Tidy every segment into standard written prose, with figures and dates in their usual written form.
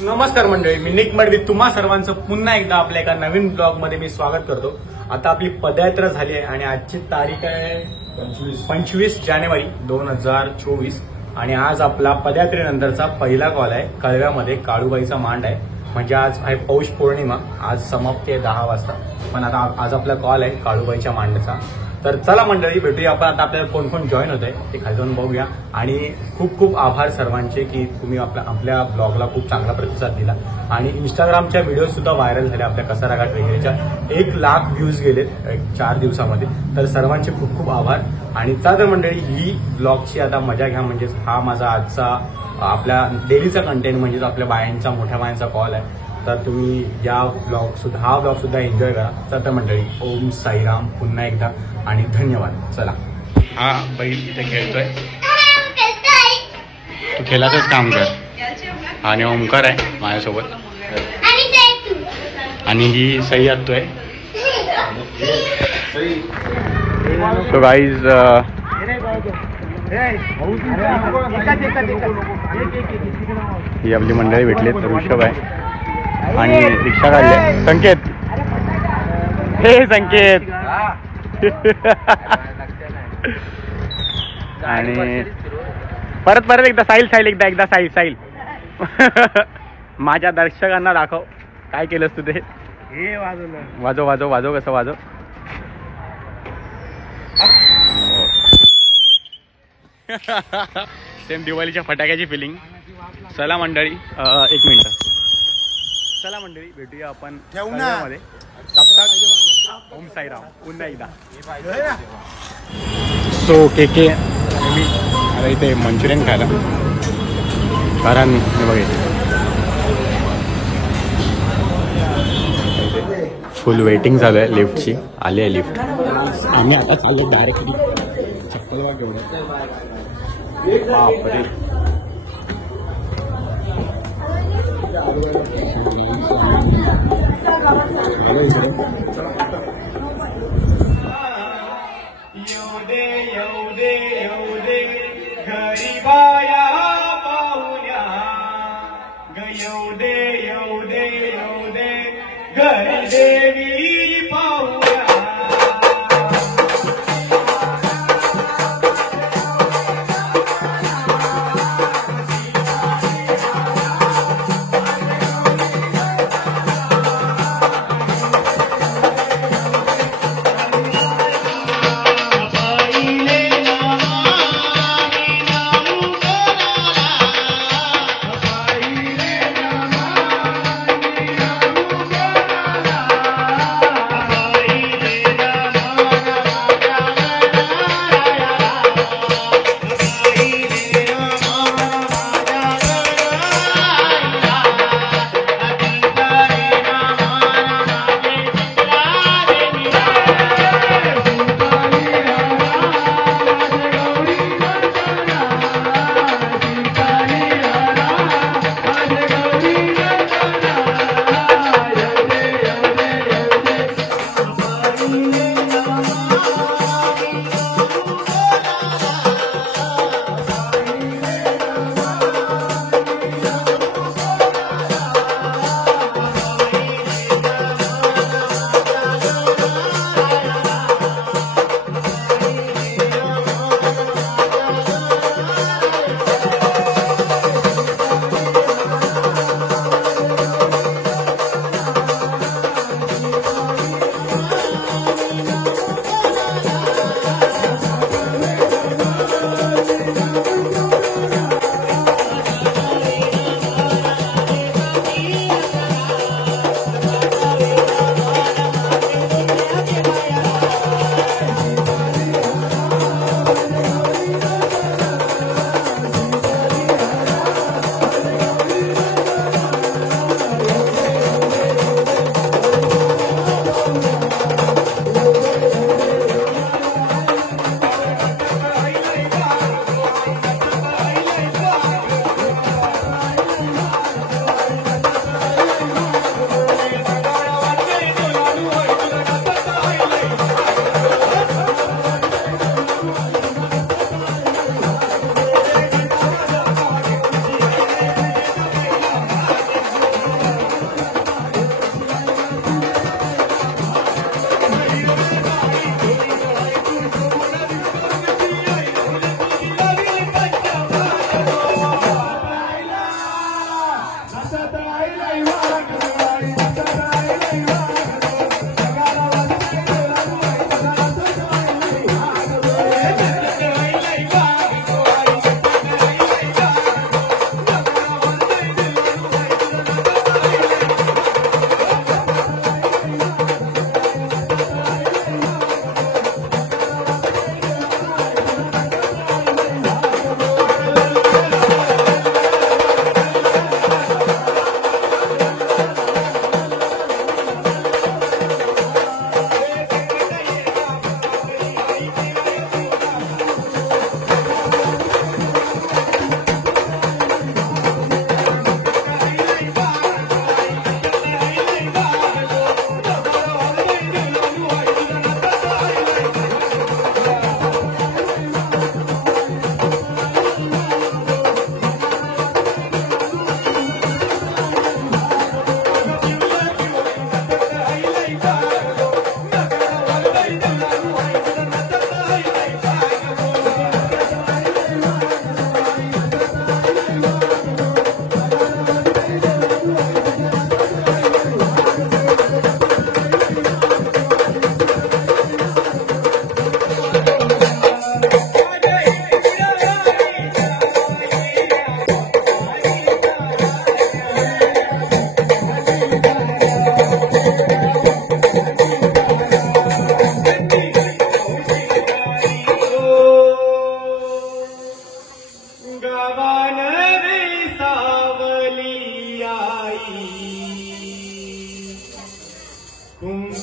नमस्कार मंडळी, मी निक मडवी तुम्हा सर्वांचं पुन्हा एकदा आपल्या एका नवीन ब्लॉग मध्ये मी स्वागत करतो। आता आपली पदयात्रा झाली आहे आणि आजची तारीख आहे 25 जानेवारी 2024 आणि आज आपला पदयात्रेनंतरचा पहिला कॉल आहे। कळव्यामध्ये काळूबाईचा मांड आहे, म्हणजे आज आहे पौष पौर्णिमा, आज समाप्ती आहे 10 वाजता, पण आता आज आपला कॉल आहे काळूबाईच्या मांडचा। तर चला मंडळी भेटूया आपण। आता आपल्याला कोण कोण जॉईन होत आहे ते खाली जाऊन बघूया। आणि खूप खूप आभार सर्वांचे की तुम्ही आपल्या ब्लॉगला खूप चांगला प्रतिसाद दिला आणि इंस्टाग्रामच्या व्हिडिओ सुद्धा व्हायरल झाल्या आपल्या कसाराघाट वगैरेच्या 1 लाख व्ह्यूज गेलेत 4 दिवसामध्ये। तर सर्वांचे खूप खूप आभार। आणि तर मंडळी ही ब्लॉगची आता मजा घ्या, म्हणजेच हा माझा आजचा आपल्या डेलीचा कंटेंट, म्हणजेच आपल्या बायांचा मोठ्या बायांचा कॉल आहे। तर तुम्ही हा ब्लॉग सुद्धा एन्जॉय करा। तर मंडळी ओम साईराम पुन्हा एकदा आणि धन्यवाद। चला, हा बैल इथे खेळतोय, तू खेळाचंच काम कर। आणि ओमकार आहे माझ्यासोबत आणि ही सई आतोय। सो गाईज ही आपली मंडळी भेटली। ऋषभ आहे आणि रिक्षा काढली। संकेत, हे संकेत आणि परत एकदा साहिल एकदा साहिल माझ्या दर्शकांना दाखव काय केलंस तू ते। हे वाजव कसं वाजव। सेम दिवाळीच्या फटाक्याची फिलिंग। चला मंडळी, 1 मिनिट, चला मंडळी भेटूया आपण मध्ये। ओम साईराम पुन्हा एकदा। सो के मी आता इथे मंचुरियन खायला, कारण हे बघा फुल वेटिंग चालू आहे लिफ्टची। आली आहे लिफ्ट आणि आता चालले डायरेक्टली चप्पल वा घेऊन। बापरे, गरीबाया पाहुल्या येऊ दे घरी देवी पाहुल्या।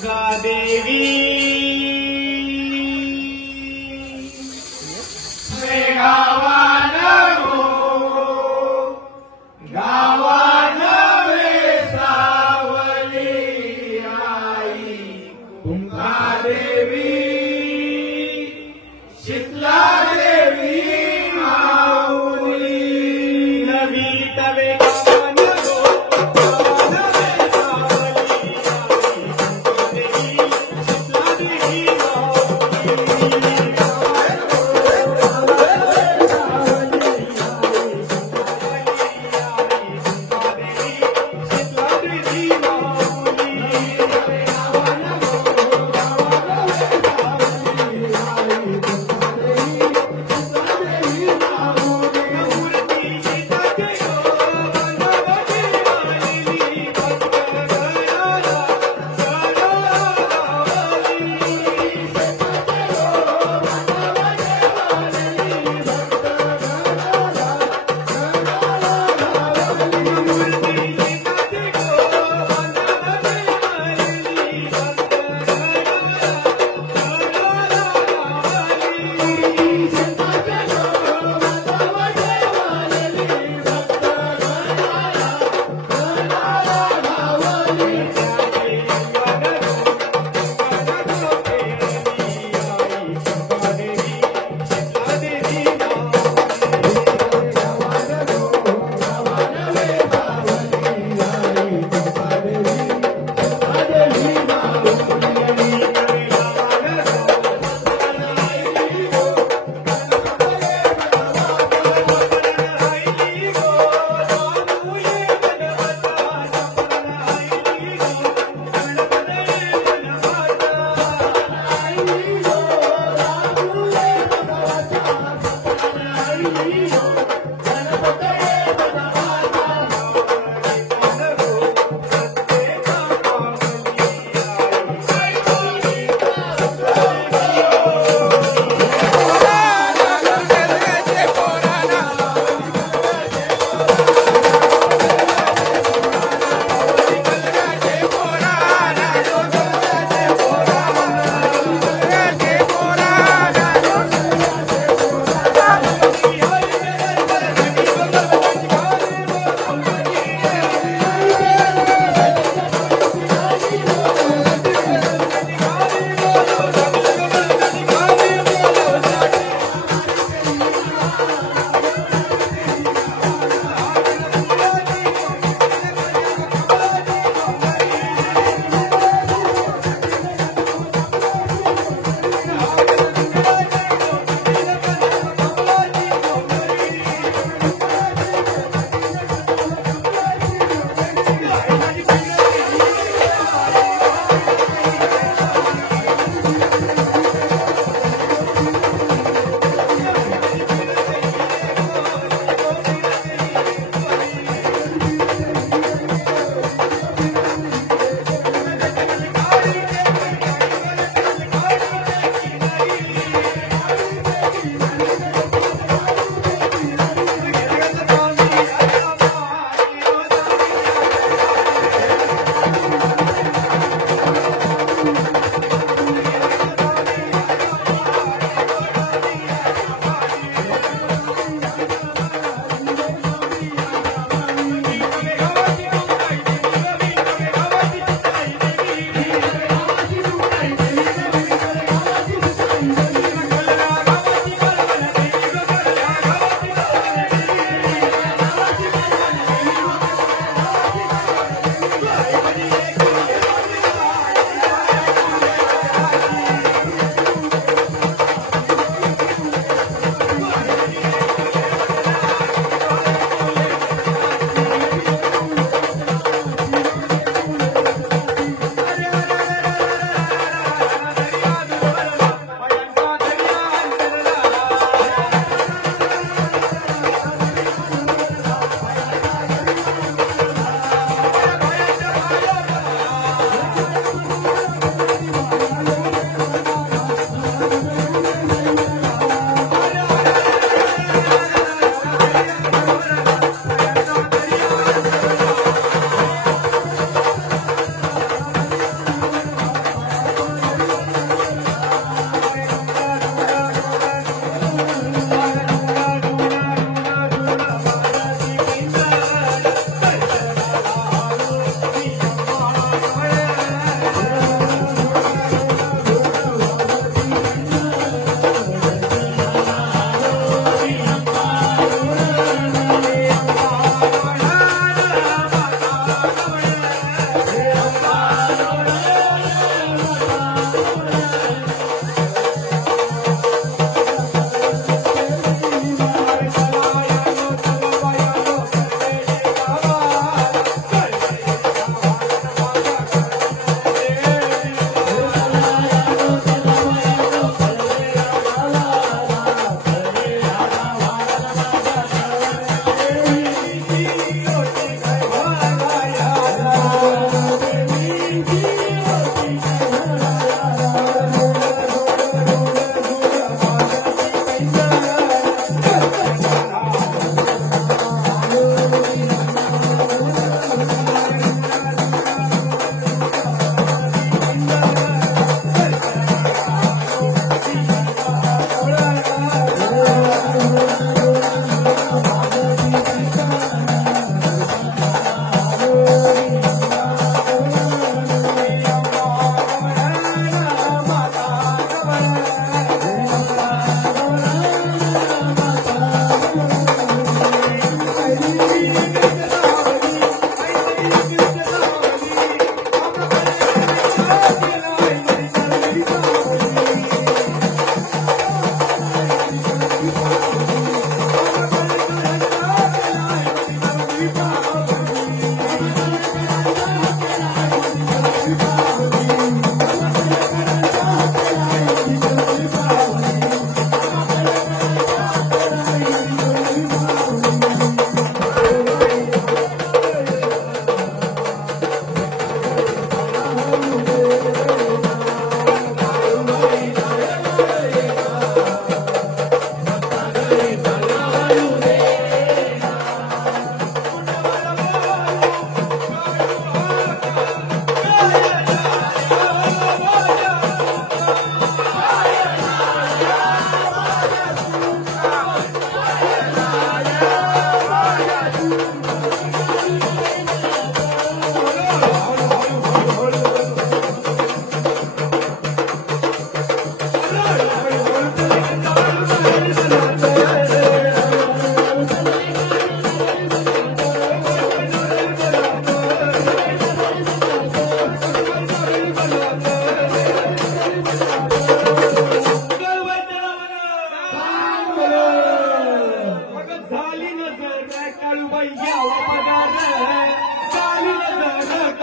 देवी गावान हो गावान सावली आई कुंका देवी शीतला देवी माऊली नवी तवे गावान हो गावान सावली आई कुंका देवी शीतला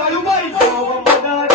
बाळूबाई गाव मदार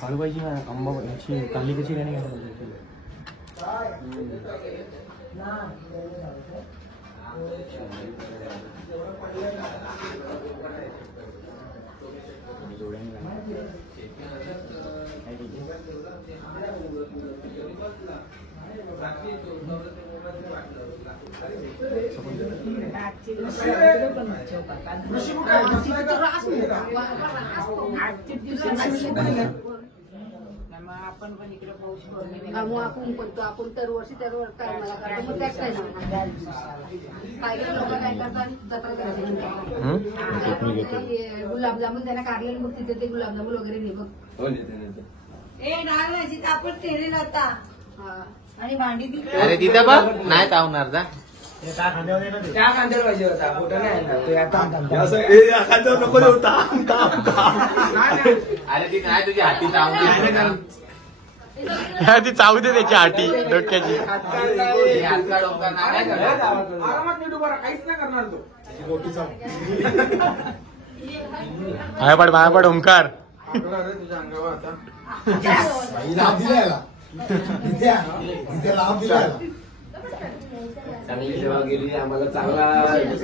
काळूबाईची अंबा यांची काली कशी राणी आपण पण इकडे पाऊस आपण करतो आपण तर वर्षी काय मला करतो मग त्याच काय काही लोक काय करतात जत्रा गुलाबजामुन त्यांना काढलेले मग तिथे ते गुलाबजामुन वगैरे नाही बघ डाळभाजी आपण तेरे लावता आणि भांडी अरे तिथं बघ नाही चावणार जा त्या खांद्यावर पाहिजे होता कुठं नाही नको होता अरे ती नाही तुझी हाती चावून ती चावू दे त्याची हाटी डोक्याची काहीच नाही करणार तो माया पड ओंकार तुझ्या अंगावर आता लाभ दिला लाभ दिला चांगली सेवा केली आम्हाला चांगला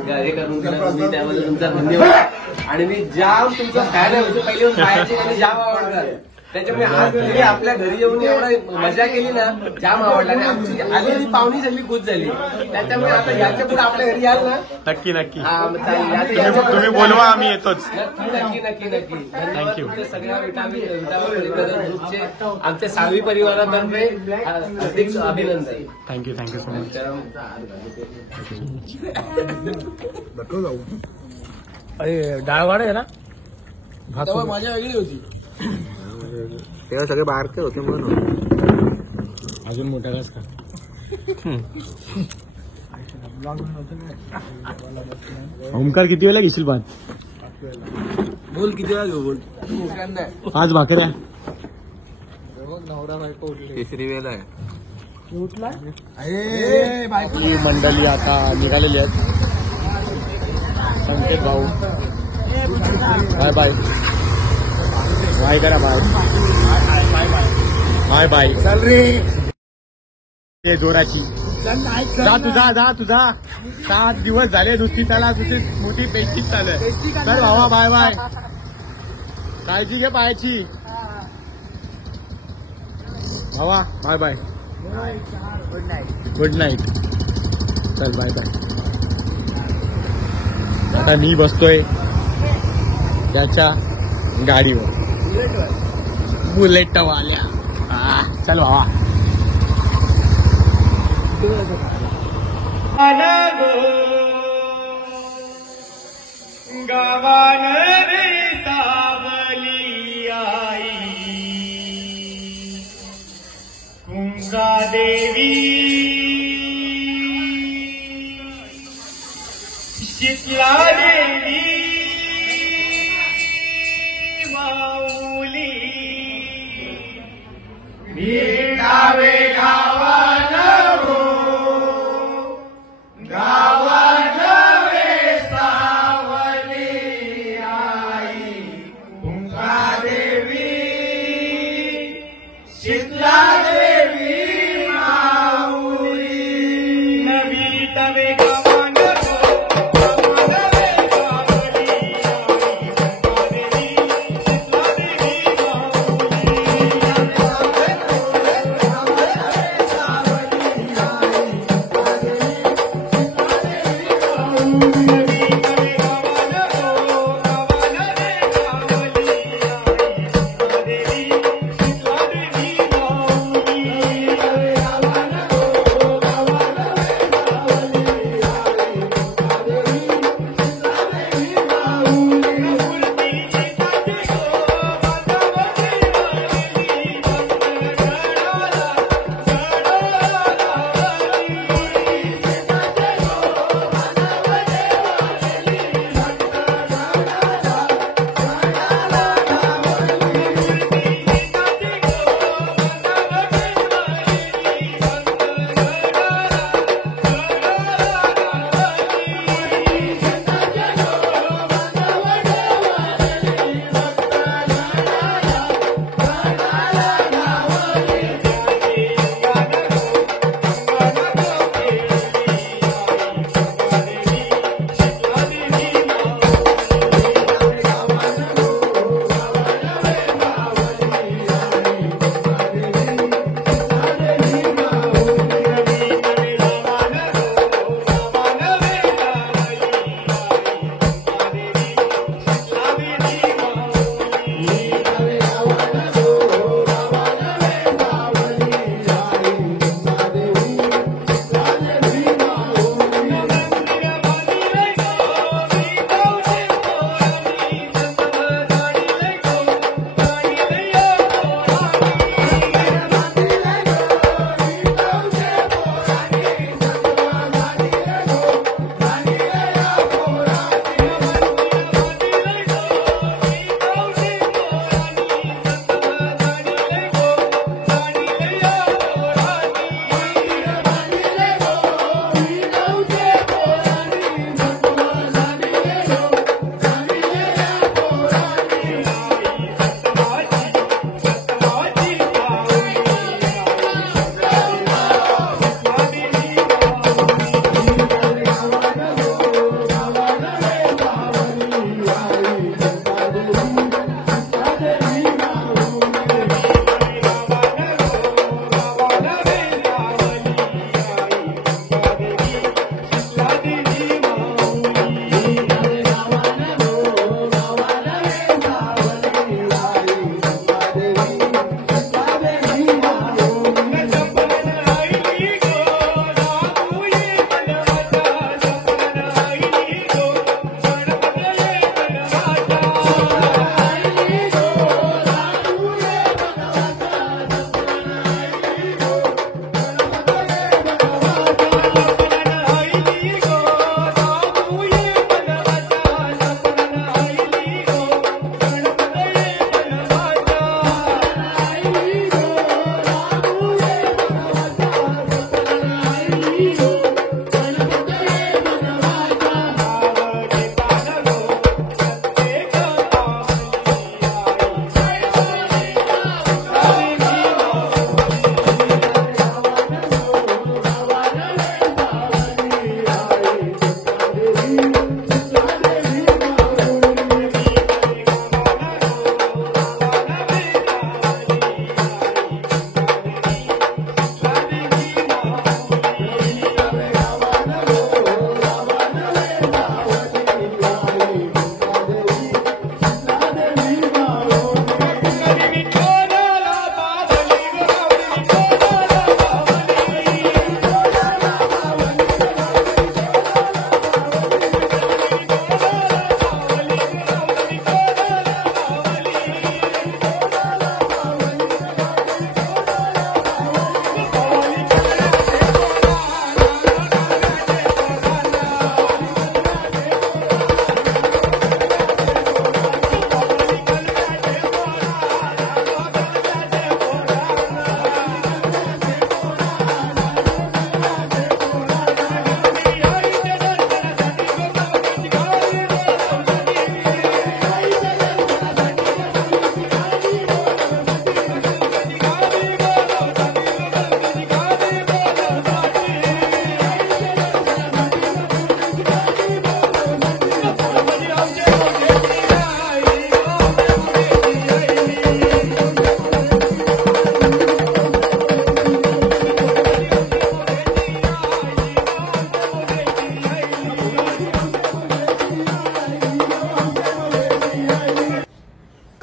कार्य करून दिला तुम्ही त्यामध्ये तुमचा धन्यवाद आणि मी जाम तुमचा फॅन आहे पहिले बाहेरचे गाणी जाम आवडतात त्याच्यामुळे आज तुम्ही आपल्या घरी येऊन एवढा मजा केली ना जाम आवडला आणि आमची आलेली पाहुणी सगळी खुश झाली त्याच्यामुळे आता याच्या पुढे आपल्या घरी याल ना नक्की नक्की हा मग चालेल तुम्ही बोलवा आम्ही येतोच नक्की Thank you. तुमच्या सगळ्या ग्रुपचे आमच्या साळवी परिवारातर्फे हार्दिक अभिनंदन थँक्यू सो मच अरे डाळवाड आहे ना मजा वेगळी होती तेव्हा सगळे बारके होते म्हणून अजून मोठा घास का ओमकार किती वेळेला घेशील भात बोल किती वेळा घेऊ बोल 5 भाकऱ्या तिसरी वेळा आहे ही मंडळी आता निघालेली आहेत संकेत भाऊ बाय बाय बाय करा बाय बाय बाय चल रे जोराची जा तुझा 7 दिवस झाले नुसती त्याला तुझी मोठी पेंटिंग चालू आहे चल भावा बाय बाय काळजी घे पायाची भावा बाय बाय गुड नाईट चल बाय बाय आता मी बसतोय त्याच्या गाडीवर बुलेट वाल्या चल भावा गावान रे सावली आई कुंगा देवी शीतला देवी माऊली मी गावे गावान हो गावान रे सावली आई कुंगा देवी शीतला देवी माऊली नवी तवे गावान हो गावान रे सावली आई कुंगा देवी शीतला देवी माऊली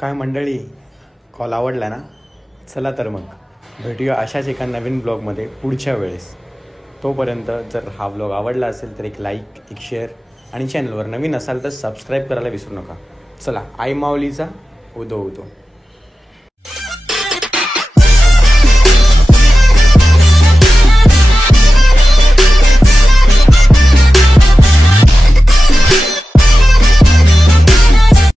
काय मंडळी, कॉल आवडला ना? चला तर मग भेटूया अशाच एका नवीन ब्लॉगमध्ये पुढच्या वेळेस. तोपर्यंत जर हा ब्लॉग आवडला असेल तर एक लाईक, एक शेअर आणि चॅनलवर नवीन असाल तर सबस्क्राईब करायला विसरू नका. चला, आई माऊलीचा उदो उदो.